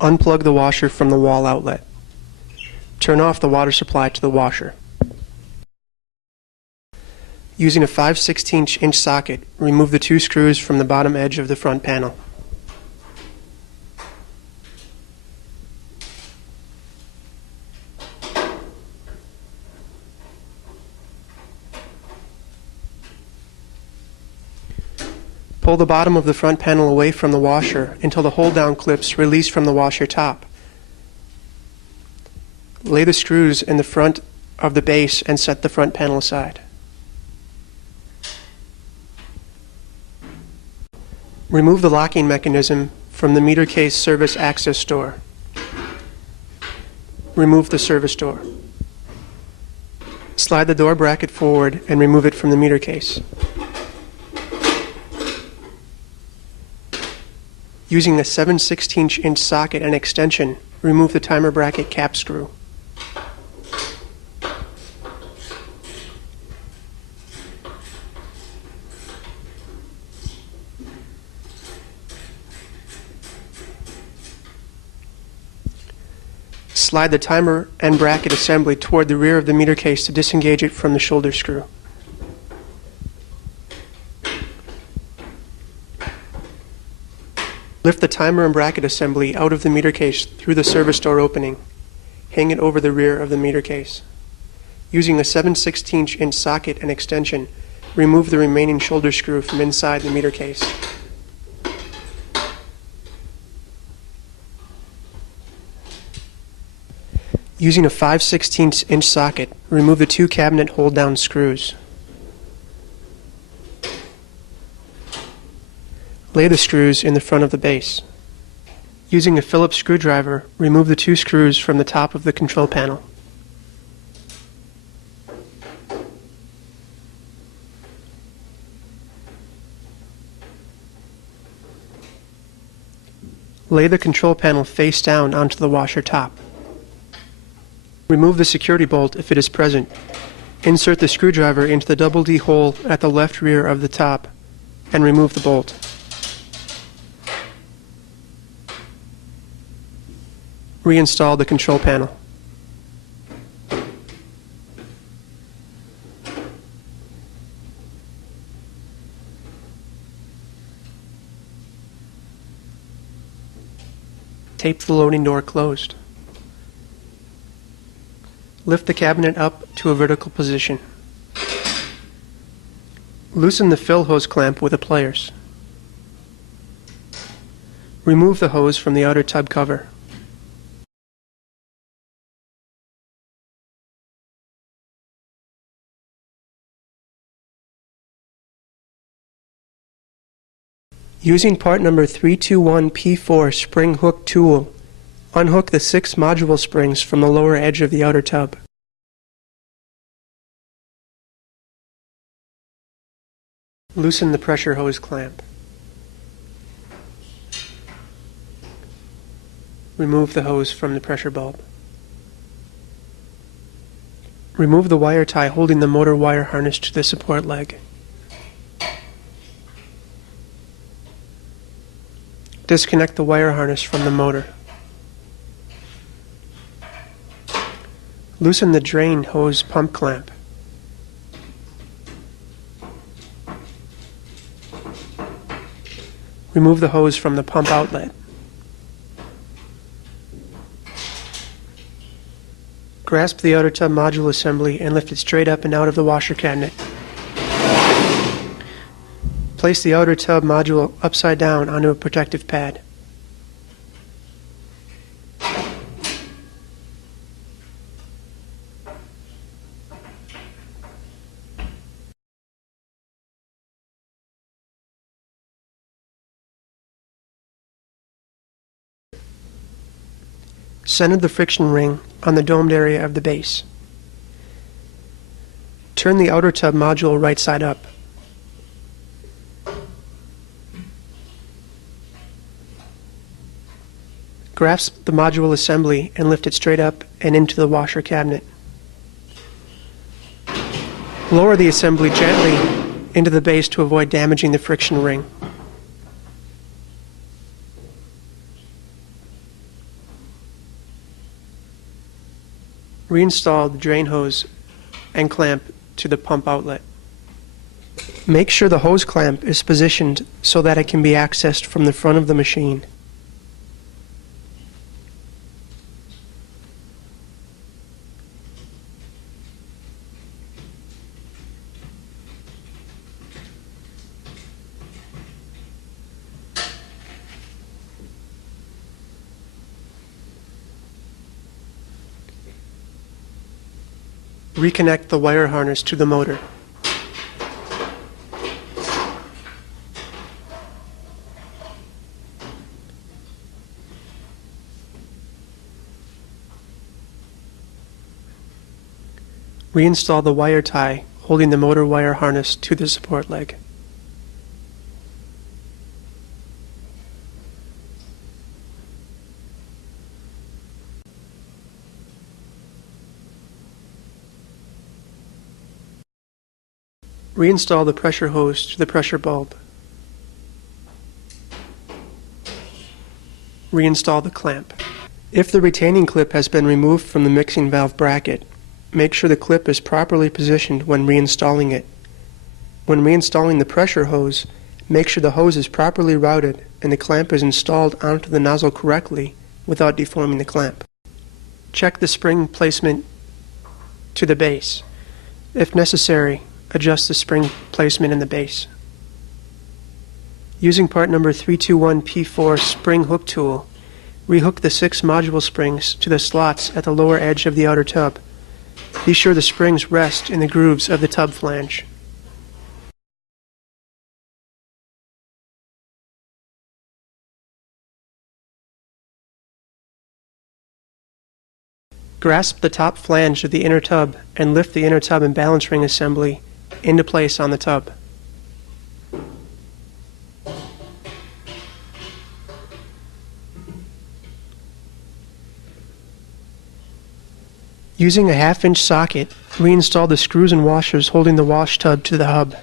Unplug the washer from the wall outlet. Turn off the water supply to the washer. Using a 5/16" socket, remove the 2 screws from the bottom edge of the front panel. Pull the bottom of the front panel away from the washer until the hold-down clips release from the washer top. Lay the screws in the front of the base and set the front panel aside. Remove the locking mechanism from the meter case service access door. Remove the service door. Slide the door bracket forward and remove it from the meter case. Using a 7/16" socket and extension, remove the timer bracket cap screw. Slide the timer and bracket assembly toward the rear of the meter case to disengage it from the shoulder screw. Lift the timer and bracket assembly out of the meter case through the service door opening. Hang it over the rear of the meter case. Using a 7/16" socket and extension, remove the remaining shoulder screw from inside the meter case. Using a 5/16" socket, remove the 2 cabinet hold-down screws. Lay the screws in the front of the base. Using a Phillips screwdriver, remove the 2 screws from the top of the control panel. Lay the control panel face down onto the washer top. Remove the security bolt if it is present. Insert the screwdriver into the double D hole at the left rear of the top and remove the bolt. Reinstall the control panel. Tape the loading door closed. Lift the cabinet up to a vertical position. Loosen the fill hose clamp with the pliers. Remove the hose from the outer tub cover. Using part number 321P4 spring hook tool, unhook the 6 module springs from the lower edge of the outer tub. Loosen the pressure hose clamp. Remove the hose from the pressure bulb. Remove the wire tie holding the motor wire harness to the support leg. Disconnect the wire harness from the motor. Loosen the drain hose pump clamp. Remove the hose from the pump outlet. Grasp the outer tub module assembly and lift it straight up and out of the washer cabinet. Place the outer tub module upside down onto a protective pad. Center the friction ring on the domed area of the base. Turn the outer tub module right side up. Grasp the module assembly and lift it straight up and into the washer cabinet. Lower the assembly gently into the base to avoid damaging the friction ring. Reinstall the drain hose and clamp to the pump outlet. Make sure the hose clamp is positioned so that it can be accessed from the front of the machine. Reconnect the wire harness to the motor. Reinstall the wire tie holding the motor wire harness to the support leg. Reinstall the pressure hose to the pressure bulb. Reinstall the clamp. If the retaining clip has been removed from the mixing valve bracket, make sure the clip is properly positioned when reinstalling it. When reinstalling the pressure hose, make sure the hose is properly routed and the clamp is installed onto the nozzle correctly without deforming the clamp. Check the spring placement to the base. If necessary, adjust the spring placement in the base. Using part number 321P4 spring hook tool, rehook the 6 module springs to the slots at the lower edge of the outer tub. Be sure the springs rest in the grooves of the tub flange. Grasp the top flange of the inner tub and lift the inner tub and balance ring assembly into place on the tub. Using a 1/2-inch socket, reinstall the screws and washers holding the wash tub to the hub.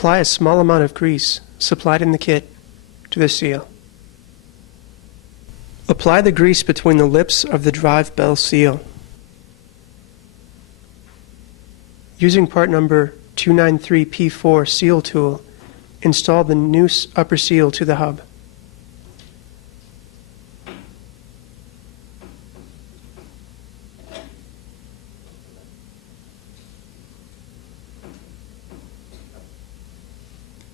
Apply a small amount of grease supplied in the kit to the seal. Apply the grease between the lips of the drive bell seal. Using part number 293P4 seal tool, install the new upper seal to the hub.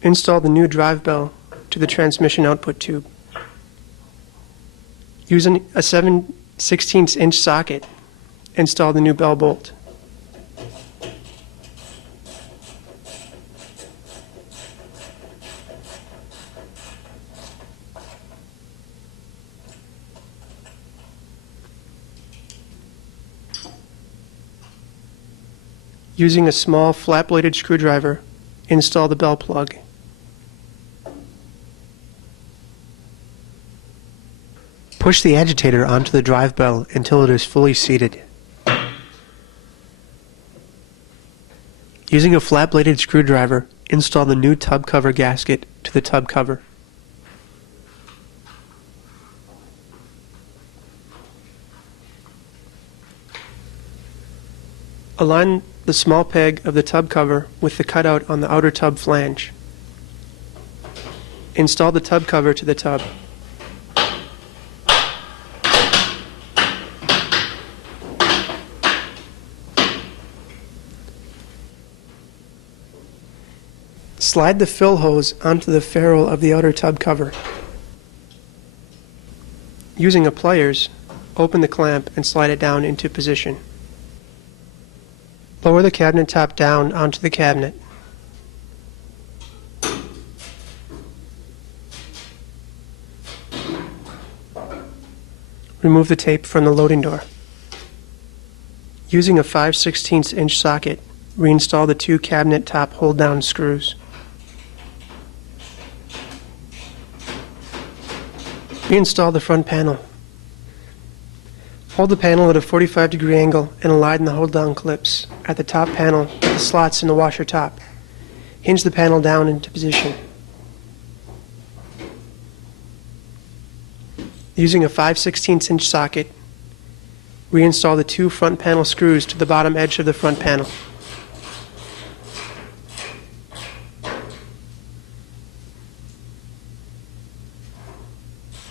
Install the new drive bell to the transmission output tube. Using a 7/16" socket, install the new bell bolt. Using a small flat-bladed screwdriver, install the bell plug. Push the agitator onto the drive bell until it is fully seated. Using a flat-bladed screwdriver, install the new tub cover gasket to the tub cover. Align the small peg of the tub cover with the cutout on the outer tub flange. Install the tub cover to the tub. Slide the fill hose onto the ferrule of the outer tub cover. Using a pliers, open the clamp and slide it down into position. Lower the cabinet top down onto the cabinet. Remove the tape from the loading door. Using a 5/16 inch socket, reinstall the two cabinet top hold-down screws. Reinstall the front panel. Hold the panel at a 45-degree angle and align the hold-down clips at the top panel with the slots in the washer top. Hinge the panel down into position. Using a 5/16 inch socket, reinstall the two front panel screws to the bottom edge of the front panel.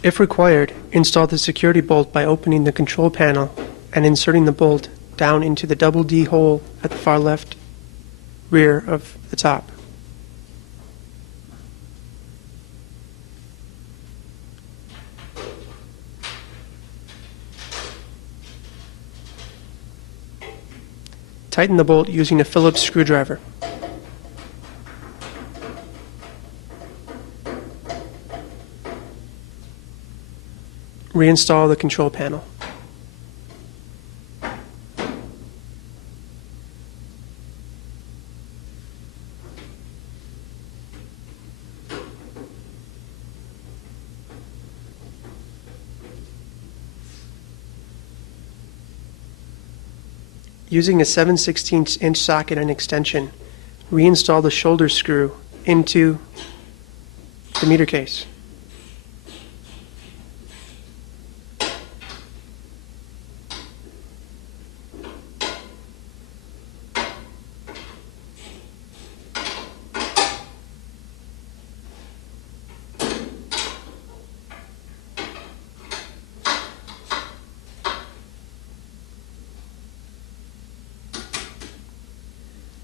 If required, install the security bolt by opening the control panel and inserting the bolt down into the double D hole at the far left rear of the top. Tighten the bolt using a Phillips screwdriver. Reinstall the control panel. Using a 7/16 inch socket and extension, reinstall the shoulder screw into the meter case.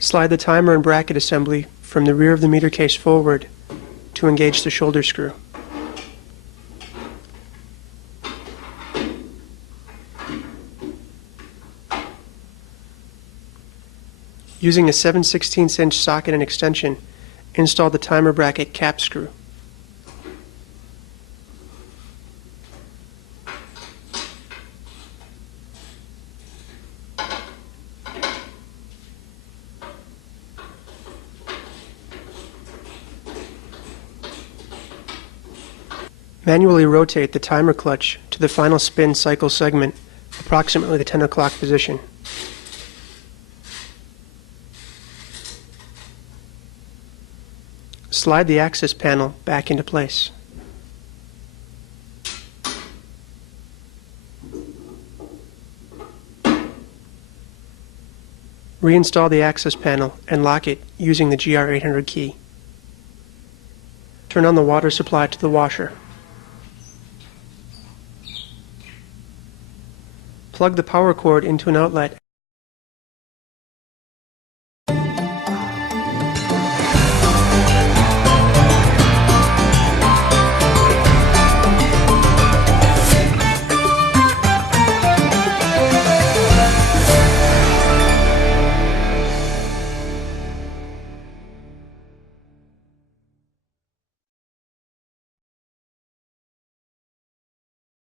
Slide the timer and bracket assembly from the rear of the meter case forward to engage the shoulder screw. Using a 7/16 inch socket and extension, install the timer bracket cap screw. Manually rotate the timer clutch to the final spin cycle segment, approximately the 10 o'clock position. Slide the access panel back into place. Reinstall the access panel and lock it using the GR800 key. Turn on the water supply to the washer. Plug the power cord into an outlet